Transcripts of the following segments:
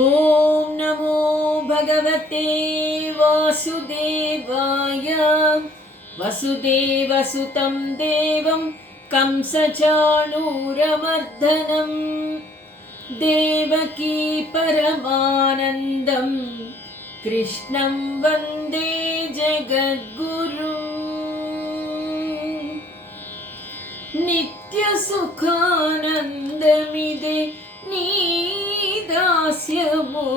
ఓం నమో భగవతే వాసుదేవాయ. వసుదేవసుతం దేవం కంసచాణూరమర్దనం దేవకీ పరమానందం కృష్ణం వందే జగద్గురు. నిత్య సుఖానందమిదే నీ దాస్యము,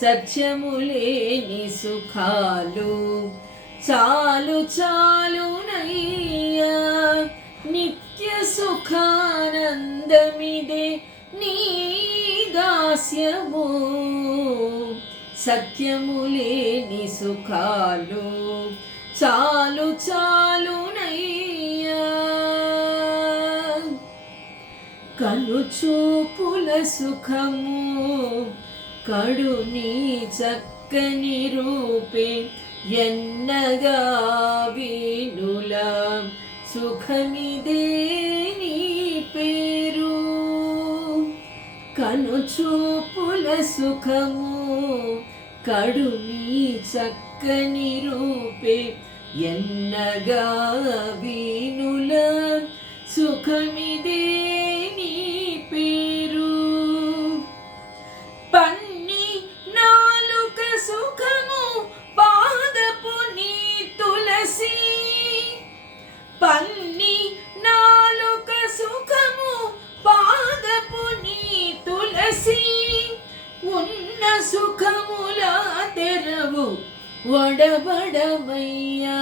సత్యములేని సుఖాలు చాలు చాలునయ్యా. నిత్య సుఖానందమిదే నీ దాస్యము, సత్యములేని సుఖాలు చాలు చాలునయ్యా. కనుచూపుల సుఖము కడు నీ చక్కని రూపే, ఎన్నగా వీనుల సుఖమిదే నీ పేరు. కనుచూపుల సుఖము కడు నీ చక్కని రూపే, ఎన్నగా వీనుల సుఖమిదే నీ పేరు. పన్ని నాలుక సుఖము పాదపు నీ తులసి, పన్ని నాలుక సుఖము పాదపు నీ తులసి. ఉన్న సుఖముల తెరవు వడబడమయ్యా,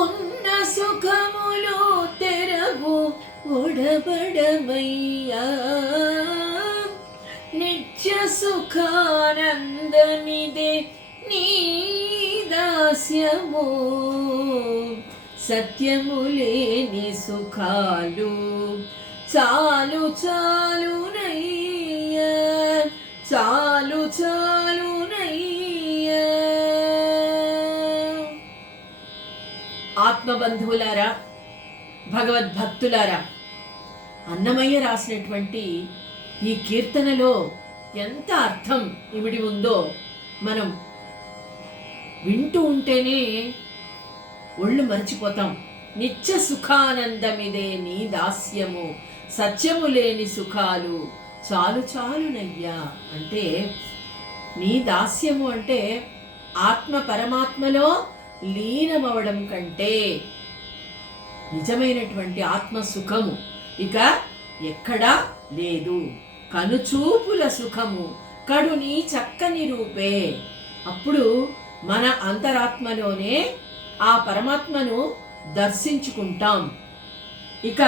ఉన్న సుఖములు తెరవు ఒడబడమయ్యా. నిత్య సుఖానందమిదే నీ దాస్యము, సత్యములేని సుఖాలు చాలు చాలునయ్యా, చాలు చాలునయ్యా. ఆత్మబంధువులారా, భగవద్భక్తులారా, అన్నమయ్య రాసినటువంటి ఈ కీర్తనలో ఎంత అర్థం ఇమిడి ఉందో మనం వింటూ ఉంటేనే ఒళ్ళు మర్చిపోతాం. నిత్య సుఖానందమిదే నీ దాస్యము, సత్యము లేని సుఖాలు చాలు చాలునయ్యా. అంటే నీ దాస్యము అంటే ఆత్మ పరమాత్మలో లీనమవడం కంటే నిజమైనటువంటి ఆత్మ సుఖము ఇక ఎక్కడా లేదు. కనుచూపుల సుఖము కడు నీ చక్కని రూపే. అప్పుడు మన అంతరాత్మలోనే ఆ పరమాత్మను దర్శించుకుంటాం. ఇక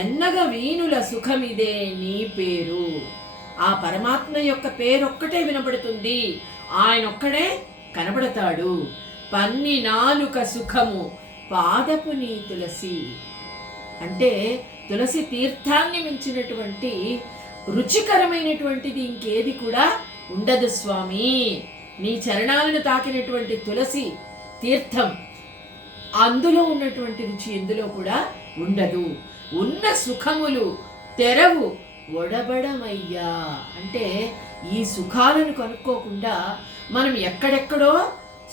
ఎన్నగ వీనుల సుఖమిదే నీ పేరు. ఆ పరమాత్మ యొక్క పేరొక్కటే వినబడుతుంది, ఆయన ఒక్కడే కనబడతాడు. పన్ని నాలుక సుఖము పాదపు నీ తులసి. అంటే తులసి తీర్థాన్ని మించినటువంటి రుచికరమైనటువంటిది ఇంకేది కూడా ఉండదు స్వామి. నీ చరణాలను తాకినటువంటి తులసి తీర్థం, అందులో ఉన్నటువంటి రుచి ఎందులో కూడా ఉండదు. ఉన్న సుఖములు తెరవు ఒడబడమయ్యా. అంటే ఈ సుఖాలను కనుక్కోకుండా మనం ఎక్కడెక్కడో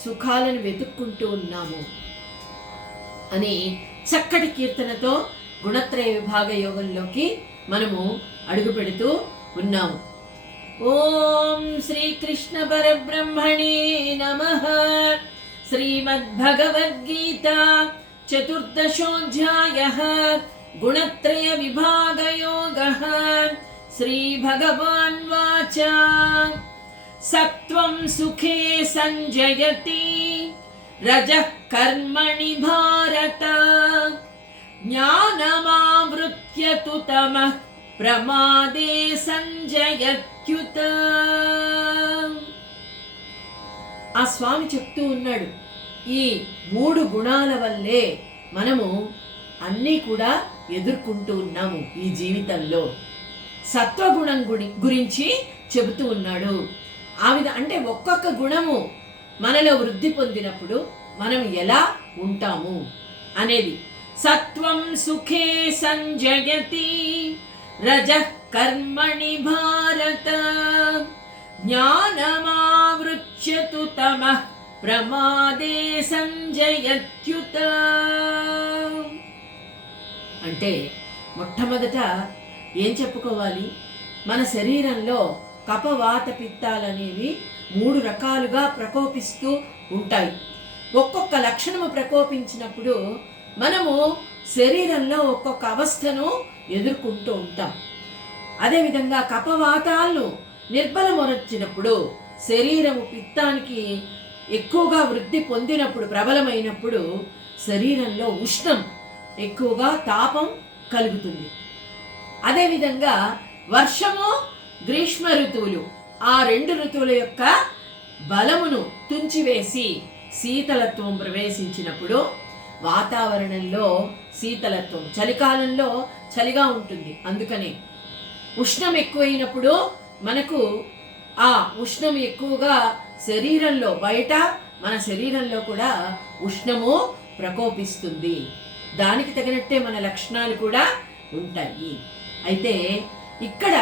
సుఖాలను వెతుక్కుంటూ ఉన్నాము అని చక్కటి కీర్తనతో గుణత్రయ విభాగ యోగంలోకి మనము అడుగు పెడుతూ ఉన్నాము. ఓం శ్రీకృష్ణ పరబ్రహ్మణే నమః. శ్రీమద్భగవద్గీత చతుర్దశోధ్యాయః గుణత్రయ విభాగ యోగః. శ్రీ భగవాన్ వాచ సత్వం సుఖే సంజయతి రజః కర్మణి భారత జ్ఞానమావృత్య తు తమః ప్రమాదే సంజయత్యుత. ఆ స్వామి చెప్తూ ఉన్నాడు, ఈ 3 గుణాల వల్లే మనము అన్నీ కూడా ఎదుర్కొంటూ ఉన్నాము ఈ జీవితంలో. సత్వగుణం గురించి చెబుతూ ఉన్నాడు. అంటే ఒక్కొక్క గుణము మనలో వృద్ధి పొందినప్పుడు మనం ఎలా ఉంటాము అనేది. సత్వం సుఖే సంజయతి రజః కర్మణి భారత జ్ఞానమావృచ్యతు తమః ప్రమాదే సంజయత్యుత. అంటే మొట్టమొదట ఏం చెప్పుకోవాలి? మన శరీరంలో కపవాత పిత్తాలనేవి 3 రకాలుగా ప్రకోపిస్తూ ఉంటాయి. ఒక్కొక్క లక్షణము ప్రకోపించినప్పుడు మనము శరీరంలో ఒక్కొక్క అవస్థను ఎదుర్కొంటూ ఉంటాం. అదేవిధంగా కపవాతాలను నిర్బలమొరచినప్పుడు, శరీరము పిత్తానికి ఎక్కువగా వృద్ధి పొందినప్పుడు, ప్రబలమైనప్పుడు శరీరంలో ఉష్ణం ఎక్కువగా తాపం కలుగుతుంది. అదేవిధంగా వర్షము, గ్రీష్మ ఋతువులు, ఆ 2 ఋతువుల యొక్క బలమును తుంచివేసి శీతలత్వం ప్రవేశించినప్పుడు వాతావరణంలో శీతలత్వం, చలికాలంలో చలిగా ఉంటుంది. అందుకని ఉష్ణం ఎక్కువైనప్పుడు మనకు ఆ ఉష్ణం ఎక్కువగా శరీరంలో, బయట మన శరీరంలో కూడా ఉష్ణము ప్రకోపిస్తుంది. దానికి తగినట్టే మన లక్షణాలు కూడా ఉంటాయి. అయితే ఇక్కడ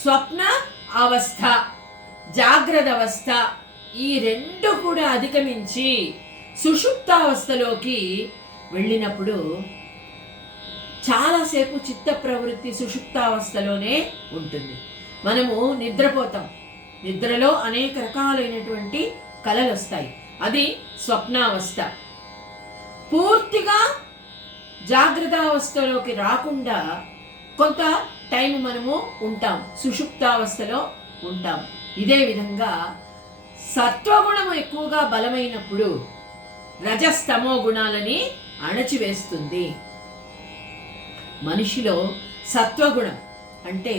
స్వప్న అవస్థ, జాగ్రత్త అవస్థ, ఈ 2 కూడా అధిగమించి సుషుప్తావస్థలోకి వెళ్ళినప్పుడు చాలాసేపు చిత్త ప్రవృత్తి సుషుప్తావస్థలోనే ఉంటుంది. మనము నిద్రపోతాం, నిద్రలో అనేక రకాలైనటువంటి కలలు వస్తాయి, అది స్వప్నావస్థ. పూర్తిగా జాగ్రత్త అవస్థలోకి రాకుండా కొంత టైం మనము ఉంటాం, సుషుప్తావస్థలో ఉంటాం. ఇదే విధంగా సత్వగుణము ఎక్కువగా బలమైనప్పుడు రజస్తమో గుణాలని అణచివేస్తుంది. మనిషిలో సత్వగుణం అంటే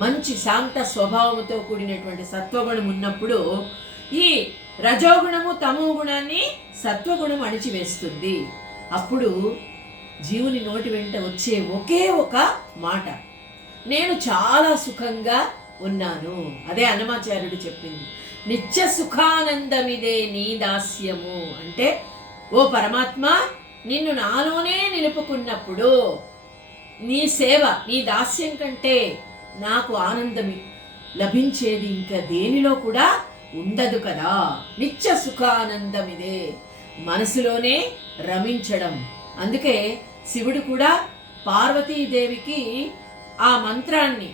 మంచి శాంత స్వభావంతో కూడినటువంటి సత్వగుణం ఉన్నప్పుడు ఈ రజోగుణము తమో గుణాన్ని సత్వగుణం అణిచివేస్తుంది. అప్పుడు జీవుని నోటి వెంట వచ్చే ఒకే ఒక మాట, నేను చాలా సుఖంగా ఉన్నాను. అదే అన్నమాచార్యుడు చెప్పింది, నిత్య సుఖానందమిదే నీ దాస్యము. అంటే ఓ పరమాత్మ, నిన్ను నాలోనే నిలుపుకున్నప్పుడు నీ సేవ, నీ దాస్యం కంటే నాకు ఆనందం లభించేది ఇంకా దేనిలో కూడా ఉండదు కదా. నిత్య సుఖానందమిదే, మనసులోనే రమించడం. అందుకే శివుడు కూడా పార్వతీదేవికి ఆ మంత్రాన్ని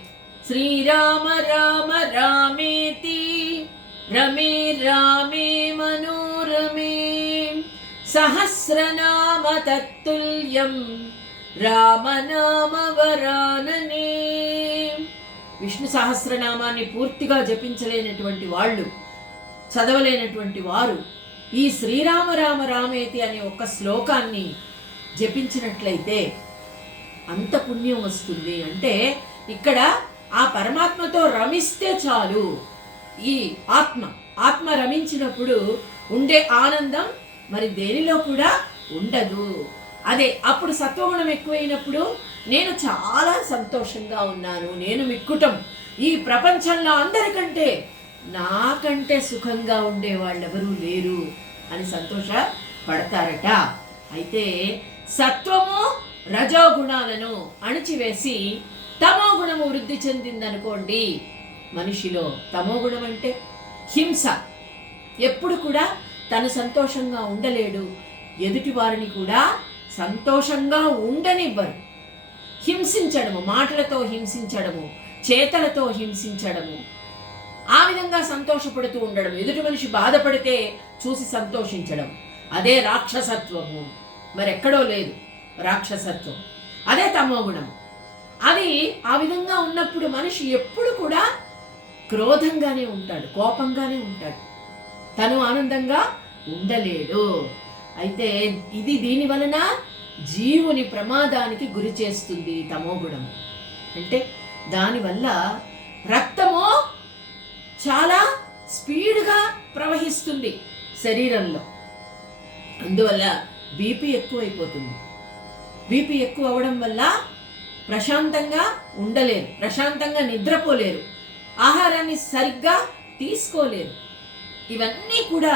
శ్రీరామ రామ రామేతి రమే రామే మనోరమే సహస్రనామ తత్తుల్యం రామనామ వరాననే. విష్ణు సహస్రనామాన్ని పూర్తిగా జపించలేనటువంటి వాళ్ళు, చదవలేనటువంటి వారు ఈ శ్రీరామ రామ రామేతి అనే ఒక్క శ్లోకాన్ని జపించినట్లయితే అంత పుణ్యం వస్తుంది. అంటే ఇక్కడ ఆ పరమాత్మతో రమిస్తే చాలు. ఈ ఆత్మ రమించినప్పుడు ఉండే ఆనందం మరి దేనిలో కూడా ఉండదు. అదే అప్పుడు సత్వగుణం ఎక్కువైనప్పుడు నేను చాలా సంతోషంగా ఉన్నాను, నేను మిక్కుటం, ఈ ప్రపంచంలో అందరికంటే నాకంటే సుఖంగా ఉండే వాళ్ళెవరూ లేరు అని సంతోషపడతారట. అయితే సత్వము రజోగుణాలను అణిచివేసి తమో గుణము వృద్ధి చెందిందనుకోండి మనిషిలో. తమో గుణం అంటే హింస, ఎప్పుడు కూడా తను సంతోషంగా ఉండలేడు, ఎదుటి వారిని కూడా సంతోషంగా ఉండనివ్వరు. హింసించడము, మాటలతో హింసించడము, చేతలతో హింసించడము, ఆ విధంగా సంతోషపడుతూ ఉండడం, ఎదుటి మనిషి బాధపడితే చూసి సంతోషించడం, అదే రాక్షసత్వము. మరెక్కడో లేదు రాక్షసత్వం, అదే తమో గుణం. అది ఆ విధంగా ఉన్నప్పుడు మనిషి ఎప్పుడు కూడా క్రోధంగానే ఉంటాడు, కోపంగానే ఉంటాడు, తను ఆనందంగా ఉండలేడు. అయితే ఇది దీని వలన జీవుని ప్రమాదానికి గురి చేస్తుంది తమో గుణం. అంటే దానివల్ల రక్తము చాలా స్పీడ్గా ప్రవహిస్తుంది శరీరంలో, అందువల్ల బీపీ ఎక్కువైపోతుంది. బీపీ ఎక్కువ అవ్వడం వల్ల ప్రశాంతంగా ఉండలేరు, ప్రశాంతంగా నిద్రపోలేరు, ఆహారాన్ని సరిగ్గా తీసుకోలేరు. ఇవన్నీ కూడా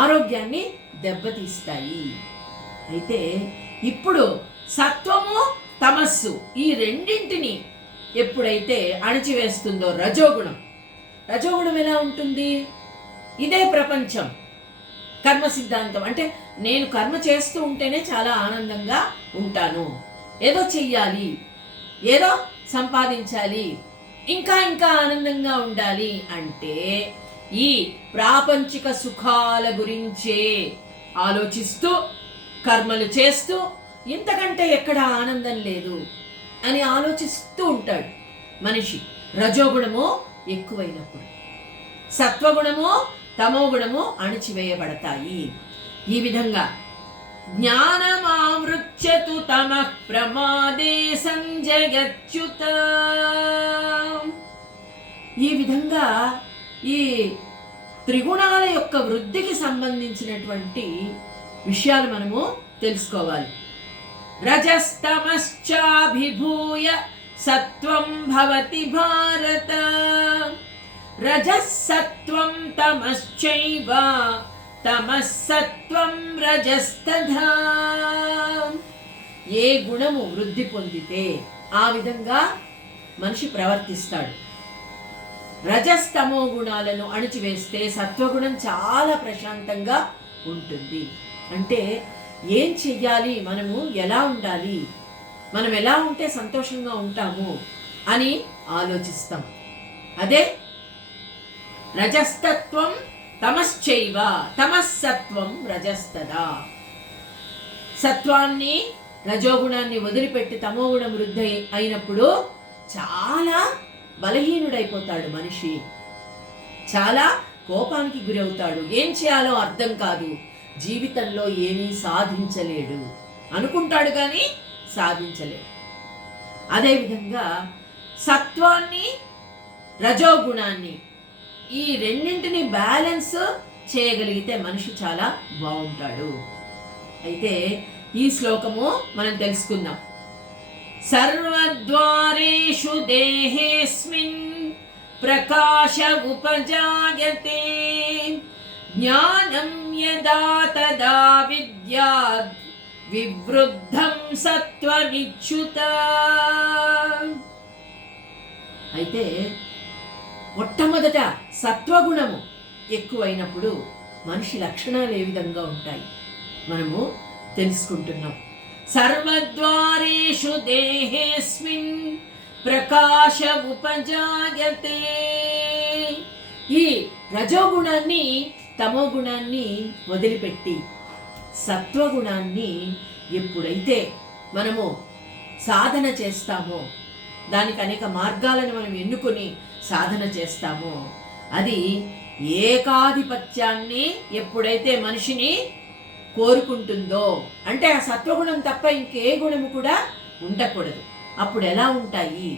ఆరోగ్యాన్ని దెబ్బతీస్తాయి. అయితే ఇప్పుడు సత్వము తమస్సు ఈ రెండింటిని ఎప్పుడైతే అణిచివేస్తుందో రజోగుణం. రజోగుణం ఎలా ఉంటుంది? ఇదే ప్రపంచం, కర్మ సిద్ధాంతం. అంటే నేను కర్మ చేస్తూ ఉంటేనే చాలా ఆనందంగా ఉంటాను, ఏదో చెయ్యాలి, ఏదో సంపాదించాలి, ఇంకా ఇంకా ఆనందంగా ఉండాలి అంటే ఈ ప్రాపంచిక సుఖాల గురించే ఆలోచిస్తూ కర్మలు చేస్తూ ఇంతకంటే ఎక్కడ ఆనందం లేదు అని ఆలోచిస్తూ ఉంటాడు మనిషి. రజోగుణము ఎక్కువైనప్పుడు సత్వగుణము తమోగుణము అణిచివేయబడతాయి. ఈ విధంగా జ్ఞానమావృత్యతు తమః ప్రమాదే సంజయచ్యుత. ఈ విధంగా ఈ త్రిగుణాల యొక్క వృద్ధికి సంబంధించినటువంటి విషయాలు మనము తెలుసుకోవాలి. రజస్తమశ్చాభిభూయ సత్వం భవతి భారత, రజస్సత్వం తమశ్చైవ తమస్సత్వం రజస్తథా. ఏ గుణము వృద్ధి పొందితే ఆ విధంగా మనిషి ప్రవర్తిస్తాడు. రజస్తమో గుణాలను అణిచివేస్తే సత్వగుణం చాలా ప్రశాంతంగా ఉంటుంది. అంటే ఏం చెయ్యాలి, మనము ఎలా ఉండాలి, మనం ఎలా ఉంటే సంతోషంగా ఉంటాము అని ఆలోచిస్తాం. అదే రజస్తత్వం తమశ్చైవ తమస్సత్వం రజస్తదా. సత్వాన్ని రజోగుణాన్ని వదిలిపెట్టి తమోగుణం వృద్ధి అయినప్పుడు చాలా బలహీనుడైపోతాడు మనిషి, చాలా కోపానికి గురవుతాడు, ఏం చేయాలో అర్థం కాదు, జీవితంలో ఏమీ సాధించలేడు, అనుకుంటాడు కానీ సాధించలేడు. అదేవిధంగా సత్వాన్ని రజోగుణాన్ని ఈ రెండింటిని బ్యాలెన్స్ చేయగలిగితే మనిషి చాలా బాగుంటాడు. అయితే ఈ శ్లోకము మనం తెలుసుకుందాం. సర్వద్వారేషు దేహేస్మిన్ ప్రకాశ ఉపజాయతే జ్ఞానం యదా తదా విద్యాద్ వివృద్ధం సత్వమిచ్యుత. అయితే మొట్టమొదట సత్వగుణము ఎక్కువైనప్పుడు మనిషి లక్షణాలు ఏ విధంగా ఉంటాయి మనము తెలుసుకుంటున్నాం. సర్వద్వారేషు దేహేస్మిన్ ప్రకాశ ఉపజాయతే. ఈ రజోగుణాన్ని తమోగుణాన్ని వదిలిపెట్టి సత్వగుణాన్ని ఎప్పుడైతే మనము సాధన చేస్తామో, దానికి అనేక మార్గాలను మనం ఎన్నుకొని సాధన చేస్తామో, అది ఏకాధిపత్యాన్ని ఎప్పుడైతే మనిషిని కోరుకుంటుందో, అంటే ఆ సత్వగుణం తప్ప ఇంకే గుణము కూడా ఉండకూడదు. అప్పుడు ఎలా ఉంటాయి?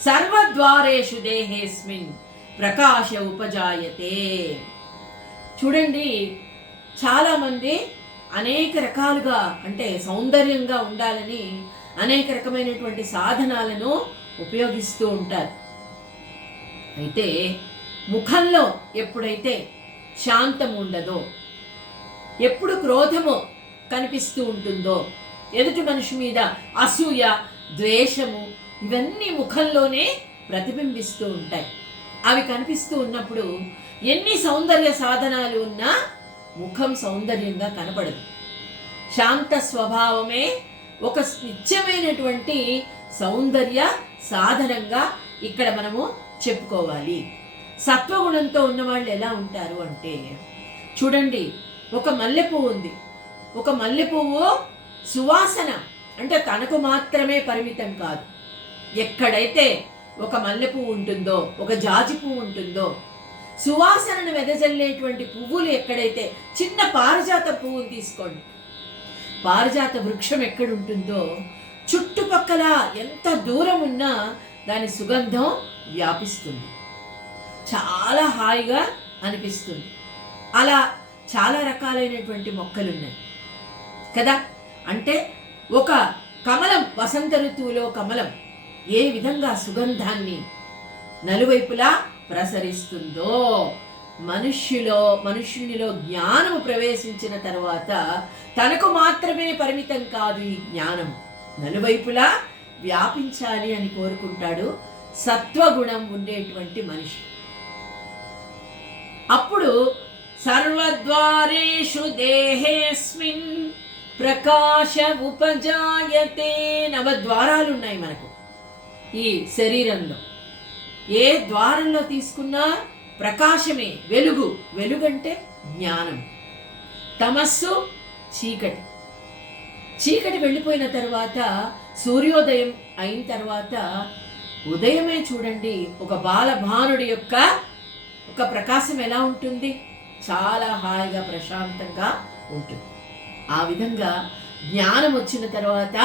సర్వద్వారేషు దేహేస్మిన్ ప్రకాశ ఉపజాయతే. చూడండి, చాలామంది అనేక రకాలుగా, అంటే సౌందర్యంగా ఉండాలని అనేక రకమైనటువంటి సాధనాలను ఉపయోగిస్తూ ఉంటారు. అయితే ముఖంలో ఎప్పుడైతే శాంతం ఉండదో, ఎప్పుడు క్రోధము కనిపిస్తూ ఉంటుందో, ఎదుటి మనిషి మీద అసూయ ద్వేషము ఇవన్నీ ముఖంలోనే ప్రతిబింబిస్తూ ఉంటాయి. అవి కనిపిస్తూ ఉన్నప్పుడు ఎన్ని సౌందర్య సాధనాలు ఉన్నా ముఖం సౌందర్యంగా కనపడదు. శాంత స్వభావమే ఒక నిత్యమైనటువంటి సౌందర్య సాధనంగా ఇక్కడ మనము చెప్పుకోవాలి. సత్వగుణంతో ఉన్నవాళ్ళు ఎలా ఉంటారు అంటే, చూడండి, ఒక మల్లెపువ్వు ఉంది. ఒక మల్లెపువ్వు సువాసన అంటే తనకు మాత్రమే పరిమితం కాదు. ఎక్కడైతే ఒక మల్లెపువ్వు ఉంటుందో, ఒక జాజి పువ్వు ఉంటుందో, సువాసనను వెదజల్లేటువంటి పువ్వులు ఎక్కడైతే, చిన్న పారిజాత పువ్వును తీసుకోండి, పారిజాత వృక్షం ఎక్కడుంటుందో చుట్టుపక్కల ఎంత దూరం ఉన్నా దాని సుగంధం వ్యాపిస్తుంది, చాలా హాయిగా అనిపిస్తుంది. అలా చాలా రకాలైనటువంటి మొక్కలు ఉన్నాయి కదా. అంటే ఒక కమలం, వసంత ఋతువులో కమలం ఏ విధంగా సుగంధాన్ని నలువైపులా ప్రసరిస్తుందో, మనుష్యునిలో జ్ఞానము ప్రవేశించిన తర్వాత తనకు మాత్రమే పరిమితం కాదు, ఈ జ్ఞానం నలువైపులా వ్యాపించాలి అని కోరుకుంటాడు సత్వగుణం ఉండేటువంటి మనిషి. అప్పుడు సర్వద్వారేషు దేహేస్మిన్ ప్రకాశ ఉపజాయతే. నవద్వారాలు ఉన్నాయి మనకు ఈ శరీరంలో. ఏ ద్వారంలో తీసుకున్నా ప్రకాశమే, వెలుగు. వెలుగంటే జ్ఞానం. తమస్సు చీకటి. చీకటి వెళ్ళిపోయిన తర్వాత సూర్యోదయం అయిన తర్వాత ఉదయమే చూడండి, ఒక బాలభానుడి యొక్క ఒక ప్రకాశం ఎలా ఉంటుంది, చాలా హాయిగా ప్రశాంతంగా ఉంటుంది. ఆ విధంగా జ్ఞానం వచ్చిన తర్వాత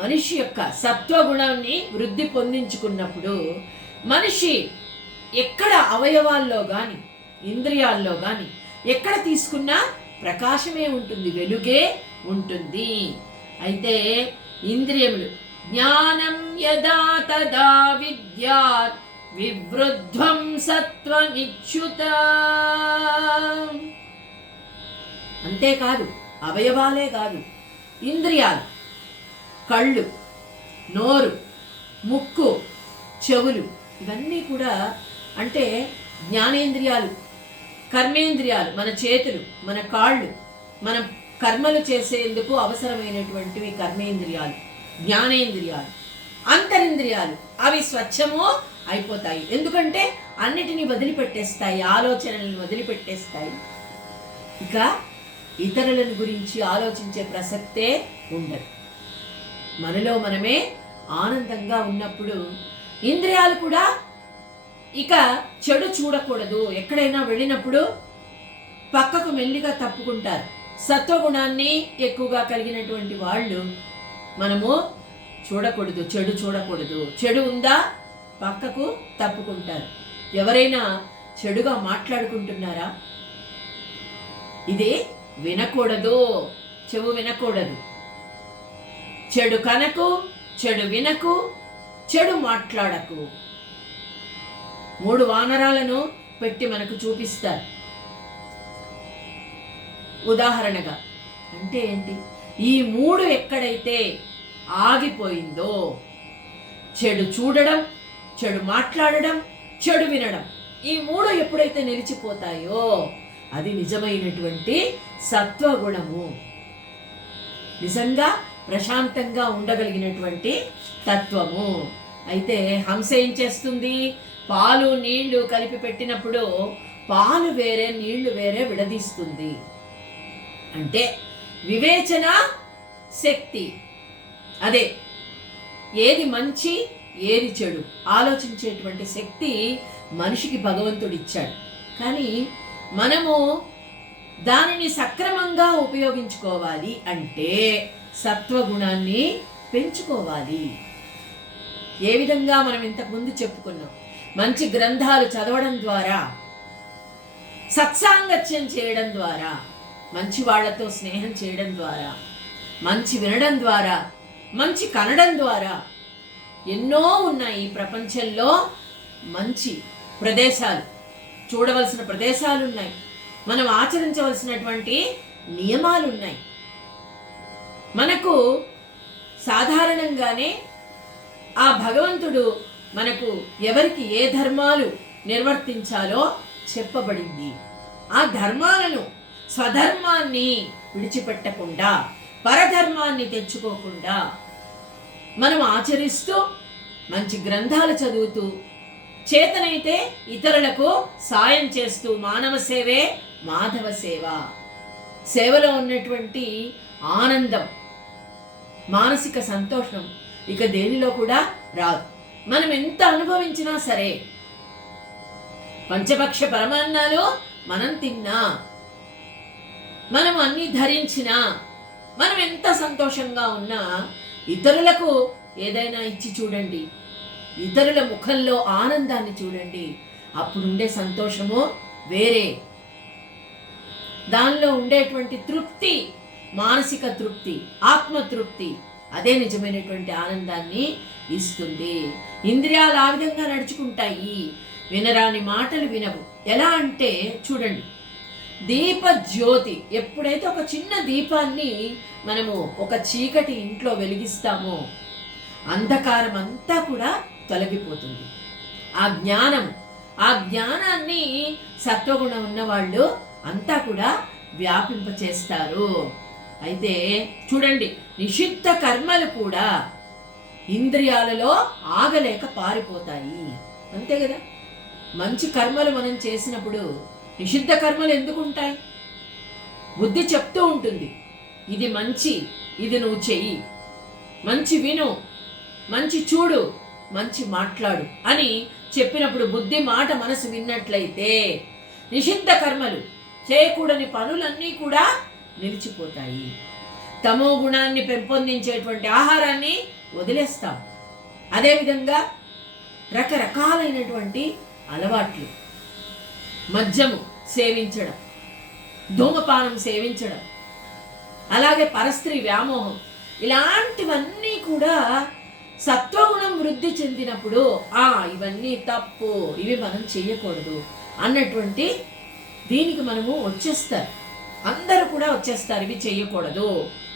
మనిషి యొక్క సత్వగుణాన్ని వృద్ధి పొందించుకున్నప్పుడు మనిషి ఎక్కడ అవయవాల్లో కానీ ఇంద్రియాల్లో కానీ ఎక్కడ తీసుకున్నా ప్రకాశమే ఉంటుంది, వెలుగే ఉంటుంది. అయితే ఇంద్రియములు జ్ఞానం యదా తదా విద్యాత్ వివృద్ధం సత్వమిచ్యుత. అంతేకాదు, అవయవాలే కాదు, ఇంద్రియాలు, కళ్ళు, నోరు, ముక్కు, చెవులు, ఇవన్నీ కూడా అంటే జ్ఞానేంద్రియాలు, కర్మేంద్రియాలు, మన చేతులు, మన కాళ్ళు, మనం కర్మలు చేసేందుకు అవసరమైనటువంటివి కర్మేంద్రియాలు, జ్ఞానేంద్రియాలు. అంతరింద్రియాలు అవి స్వచ్ఛము అయిపోతాయి, ఎందుకంటే అన్నిటినీ వదిలిపెట్టేస్తాయి, ఆలోచనలను వదిలిపెట్టేస్తాయి. ఇక ఇతరులను గురించి ఆలోచించే ప్రసక్తే ఉండదు. మనలో మనమే ఆనందంగా ఉన్నప్పుడు ఇంద్రియాలు కూడా ఇక చెడు చూడకూడదు. ఎక్కడైనా వెళ్ళినప్పుడు పక్కకు మెల్లిగా తప్పుకుంటారు. సత్వగుణాన్ని ఎక్కువగా కలిగినటువంటి వాళ్ళు మనము చూడకూడదు, చెడు చూడకూడదు. చెడు ఉందా పక్కకు తప్పుకుంటారు. ఎవరైనా చెడుగా మాట్లాడుకుంటున్నారా, ఇది వినకూడదు, చెవు వినకూడదు. చెడు కనకు, చెడు వినకు, చెడు మాట్లాడకు. 3 వానరాలను పెట్టి మనకు చూపిస్తారు ఉదాహరణగా. అంటే ఏంటి, ఈ 3 ఎక్కడైతే ఆగిపోయిందో, చెడు చూడడం, చెడు మాట్లాడడం, చెడు వినడం, ఈ 3 ఎప్పుడైతే నిలిచిపోతాయో అది నిజమైనటువంటి సత్వగుణము. నిజంగా ప్రశాంతంగా ఉండగలిగినటువంటి తత్వము. అయితే హంస ఏం చేస్తుంది, పాలు నీళ్లు కలిపి పెట్టినప్పుడు పాలు వేరే నీళ్లు వేరే విడదీస్తుంది. అంటే వివేచన శక్తి, అదే ఏది మంచి ఏది చెడు ఆలోచించేటువంటి శక్తి మనిషికి భగవంతుడు ఇచ్చాడు. కానీ మనము దానిని సక్రమంగా ఉపయోగించుకోవాలి అంటే సత్వగుణాన్ని పెంచుకోవాలి. ఏ విధంగా మనం ఇంతకుముందు చెప్పుకున్నాం, మంచి గ్రంథాలు చదవడం ద్వారా, సత్సాంగత్యం చేయడం ద్వారా, మంచి వాళ్లతో స్నేహం చేయడం ద్వారా, మంచి వినడం ద్వారా, మంచి కనడం ద్వారా ఎన్నో ఉన్నాయి ఈ ప్రపంచంలో. మంచి ప్రదేశాలు, చూడవలసిన ప్రదేశాలు ఉన్నాయి, మనం ఆచరించవలసినటువంటి నియమాలు ఉన్నాయి. మనకు సాధారణంగానే ఆ భగవంతుడు మనకు ఎవరికి ఏ ధర్మాలు నిర్వర్తించాలో చెప్పబడింది. ఆ ధర్మాలను, స్వధర్మాన్ని విడిచిపెట్టకుండా, పరధర్మాన్ని తెచ్చుకోకుండా మనం ఆచరిస్తూ, మంచి గ్రంథాలు చదువుతూ, చేతనైతే ఇతరులకు సాయం చేస్తూ, మానవ సేవే మాధవ సేవ. సేవలో ఉన్నటువంటి ఆనందం, మానసిక సంతోషం ఇక దేనిలో కూడా రాదు. మనం ఎంత అనుభవించినా సరే, పంచపక్ష పరమాన్నాలు మనం తిన్నా, మనం అన్ని ధరించినా, మనం ఎంత సంతోషంగా ఉన్నా ఇతరులకు ఏదైనా ఇచ్చి చూడండి, ఇతరుల ముఖంలో ఆనందాన్ని చూడండి, అప్పుడుండే సంతోషము వేరే. దానిలో ఉండేటువంటి తృప్తి, మానసిక తృప్తి, ఆత్మతృప్తి, అదే నిజమైనటువంటి ఆనందాన్ని ఇస్తుంది. ఇంద్రియాలు ఆ విధంగా నడుచుకుంటాయి, వినరాని మాటలు వినవు. ఎలా అంటే చూడండి, దీప జ్యోతి, ఎప్పుడైతే ఒక చిన్న దీపాన్ని మనము ఒక చీకటి ఇంట్లో వెలిగిస్తామో అంధకారం అంతా కూడా తొలగిపోతుంది. ఆ జ్ఞానాన్ని సత్వగుణం ఉన్న వాళ్ళు అంతా కూడా వ్యాపింపచేస్తారు. అయితే చూడండి, నిషిద్ధ కర్మలు కూడా ఇంద్రియాలలో ఆగలేక పారిపోతాయి. అంతే కదా, మంచి కర్మలు మనం చేసినప్పుడు నిషిద్ధ కర్మలు ఎందుకు ఉంటాయి? బుద్ధి చెప్తూ ఉంటుంది, ఇది మంచి, ఇది నువ్వు చెయ్యి, మంచి విను, మంచి చూడు, మంచి మాట్లాడు అని చెప్పినప్పుడు బుద్ధి మాట మనసు విన్నట్లయితే నిషిద్ధ కర్మలు, చేయకూడని పనులన్నీ కూడా నిలిచిపోతాయి. తమో గుణాన్ని పెంపొందించేటువంటి ఆహారాన్ని వదిలేస్తాం. అదేవిధంగా రకరకాలైనటువంటి అలవాట్లు, మద్యము సేవించడం, ధూమపానం సేవించడం, అలాగే పరస్త్రీ వ్యామోహం, ఇలాంటివన్నీ కూడా సత్వగుణం వృద్ధి చెందినప్పుడు ఇవన్నీ తప్పు, ఇవి మనం చెయ్యకూడదు అన్నటువంటి దీనికి మనము వచ్చేస్తారు. అందరూ కూడా వచ్చేస్తారు, ఇవి చెయ్యకూడదు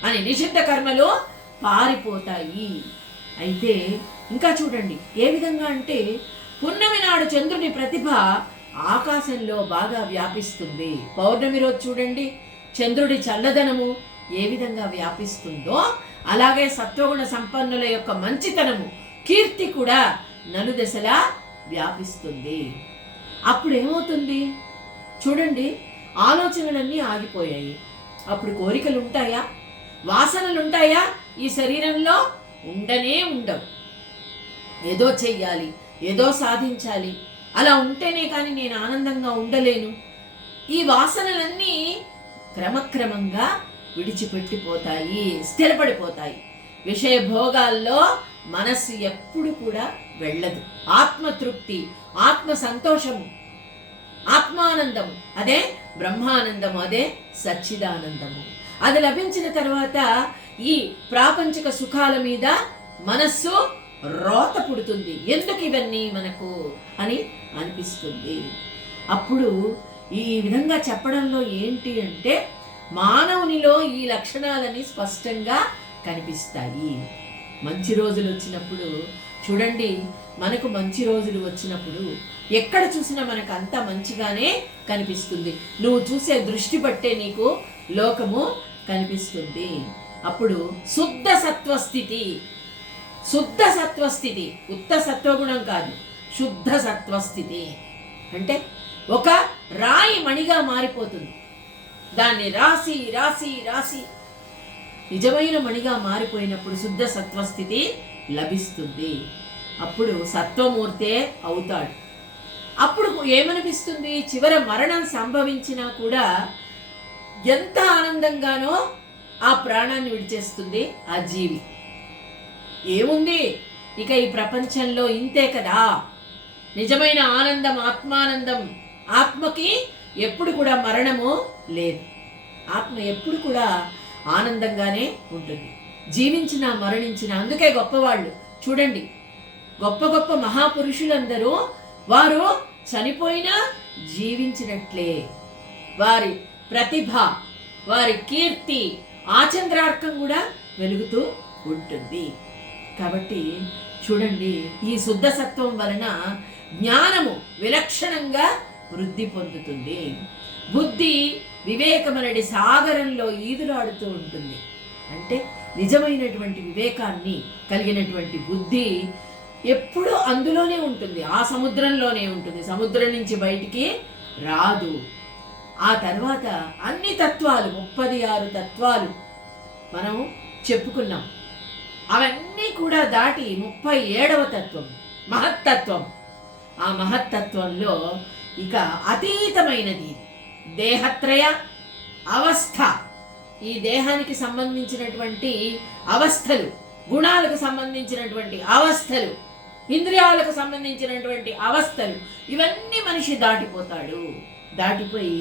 అని. నిషిద్ధ కర్మలు పారిపోతాయి. అయితే ఇంకా చూడండి ఏ విధంగా అంటే, పున్నమి నాడు చంద్రుని ప్రతిభ ఆకాశంలో బాగా వ్యాపిస్తుంది. పౌర్ణమి రోజు చూడండి చంద్రుడి చల్లదనము ఏ విధంగా వ్యాపిస్తుందో, అలాగే సత్వగుణ సంపన్నుల యొక్క మంచితనము, కీర్తి కూడా నలుదశలా వ్యాపిస్తుంది. అప్పుడు ఏమవుతుంది చూడండి, ఆలోచనలన్నీ ఆగిపోయాయి. అప్పుడు కోరికలు ఉంటాయా? వాసనలు ఉంటాయా? ఈ శరీరంలో ఉండనే ఉండవు. ఏదో చెయ్యాలి, ఏదో సాధించాలి, అలా ఉంటేనే కానీ నేను ఆనందంగా ఉండలేను. ఈ వాసనలన్నీ క్రమక్రమంగా విడిచిపెట్టిపోతాయి, స్థిరపడిపోతాయి. విషయ భోగాల్లో మనస్సు ఎప్పుడు కూడా వెళ్ళదు. ఆత్మతృప్తి, ఆత్మ సంతోషము, ఆత్మానందము, అదే బ్రహ్మానందము, అదే సచ్చిదానందము. అది లభించిన తర్వాత ఈ ప్రాపంచిక సుఖాల మీద మనస్సు రోత పుడుతుంది. ఎందుకు ఇవన్నీ మనకు అని అనిపిస్తుంది. అప్పుడు ఈ విధంగా చెప్పడంలో ఏంటి అంటే, మానవునిలో ఈ లక్షణాలని స్పష్టంగా కనిపిస్తాయి. మంచి రోజులు వచ్చినప్పుడు చూడండి, మనకు మంచి రోజులు వచ్చినప్పుడు ఎక్కడ చూసినా మనకు అంతా మంచిగానే కనిపిస్తుంది. నువ్వు చూసే దృష్టి బట్టే నీకు లోకము కనిపిస్తుంది. అప్పుడు శుద్ధ సత్వస్థితి, శుద్ధ సత్వస్థితి, ఉత్త సత్వగుణం కాదు, శుద్ధ సత్వస్థితి అంటే ఒక రాయి మణిగా మారిపోతుంది. దాన్ని రాసి రాసి రాసి నిజమైన మణిగా మారిపోయినప్పుడు శుద్ధ సత్వస్థితి లభిస్తుంది. అప్పుడు సత్వమూర్తే అవుతాడు. అప్పుడు ఏమనిపిస్తుంది? చివర మరణం సంభవించినా కూడా ఎంత ఆనందంగానో ఆ ప్రాణాన్ని విడిచేస్తుంది ఆ జీవి. ఏముంది ఇక ఈ ప్రపంచంలో, ఇంతే కదా. నిజమైన ఆనందం ఆత్మానందం. ఆత్మకి ఎప్పుడు కూడా మరణము లేదు. ఆత్మ ఎప్పుడు కూడా ఆనందంగానే ఉంటుంది, జీవించినా మరణించినా. అందుకే గొప్పవాళ్ళు చూడండి, గొప్ప గొప్ప మహాపురుషులందరూ వారు చనిపోయినా జీవించినట్లే. వారి ప్రతిభ, వారి కీర్తి ఆచంద్రార్కం కూడా వెలుగుతూ ఉంటుంది. కాబట్టి చూడండి, ఈ శుద్ధ సత్వం వలన జ్ఞానము విలక్షణంగా వృద్ధి పొందుతుంది. బుద్ధి వివేకమనడి సాగరంలో ఈదులాడుతూ ఉంటుంది. అంటే నిజమైనటువంటి వివేకాన్ని కలిగినటువంటి బుద్ధి ఎప్పుడూ అందులోనే ఉంటుంది, ఆ సముద్రంలోనే ఉంటుంది, సముద్రం నుంచి బయటికి రాదు. ఆ తర్వాత అన్ని తత్వాలు, 36 తత్వాలు మనం చెప్పుకున్నాం. అవన్నీ కూడా దాటి 37వ తత్వం మహత్తత్వం. ఆ మహత్తత్వంలో ఇక అతీతమైనది దేహత్రయ అవస్థ. ఈ దేహానికి సంబంధించినటువంటి అవస్థలు, గుణాలకు సంబంధించినటువంటి అవస్థలు, ఇంద్రియాలకు సంబంధించినటువంటి అవస్థలు, ఇవన్నీ మనిషి దాటిపోతాడు. దాటిపోయి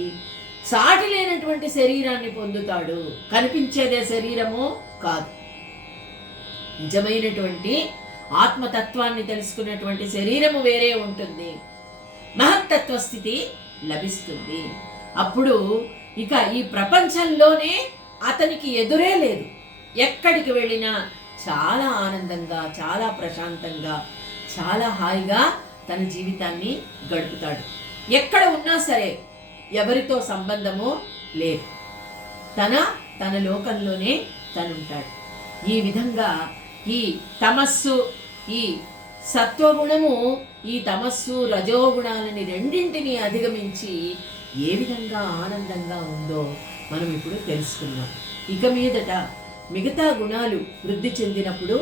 సాటి లేనటువంటి శరీరాన్ని పొందుతాడు. కనిపించేదే శరీరము కాదు, నిజమైనటువంటి ఆత్మతత్వాన్ని తెలుసుకున్నటువంటి శరీరము వేరే ఉంటుంది. మహత్తత్వ స్థితి లభిస్తుంది. అప్పుడు ఇక ఈ ప్రపంచంలోనే అతనికి ఎదురే లేదు. ఎక్కడికి వెళ్ళినా చాలా ఆనందంగా, చాలా ప్రశాంతంగా, చాలా హాయిగా తన జీవితాన్ని గడుపుతాడు. ఎక్కడ ఉన్నా సరే ఎవరితో సంబంధము లేదు, తన లోకంలోనే తనుంటాడు. ఈ విధంగా ఈ తమస్సు, ఈ సత్వగుణము, ఈ తమస్సు రజోగుణాలని రెండింటినీ అధిగమించి ఏ విధంగా ఆనందంగా ఉందో మనం ఇప్పుడు తెలుసుకున్నాం. ఇక మీదట మిగతా గుణాలు వృద్ధి చెందినప్పుడు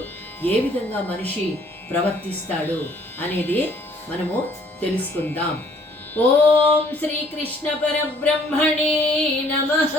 ఏ విధంగా మనిషి ప్రవర్తిస్తాడు అనేది మనము తెలుసుకుందాం. ఓం శ్రీకృష్ణ పరబ్రహ్మణే నమః.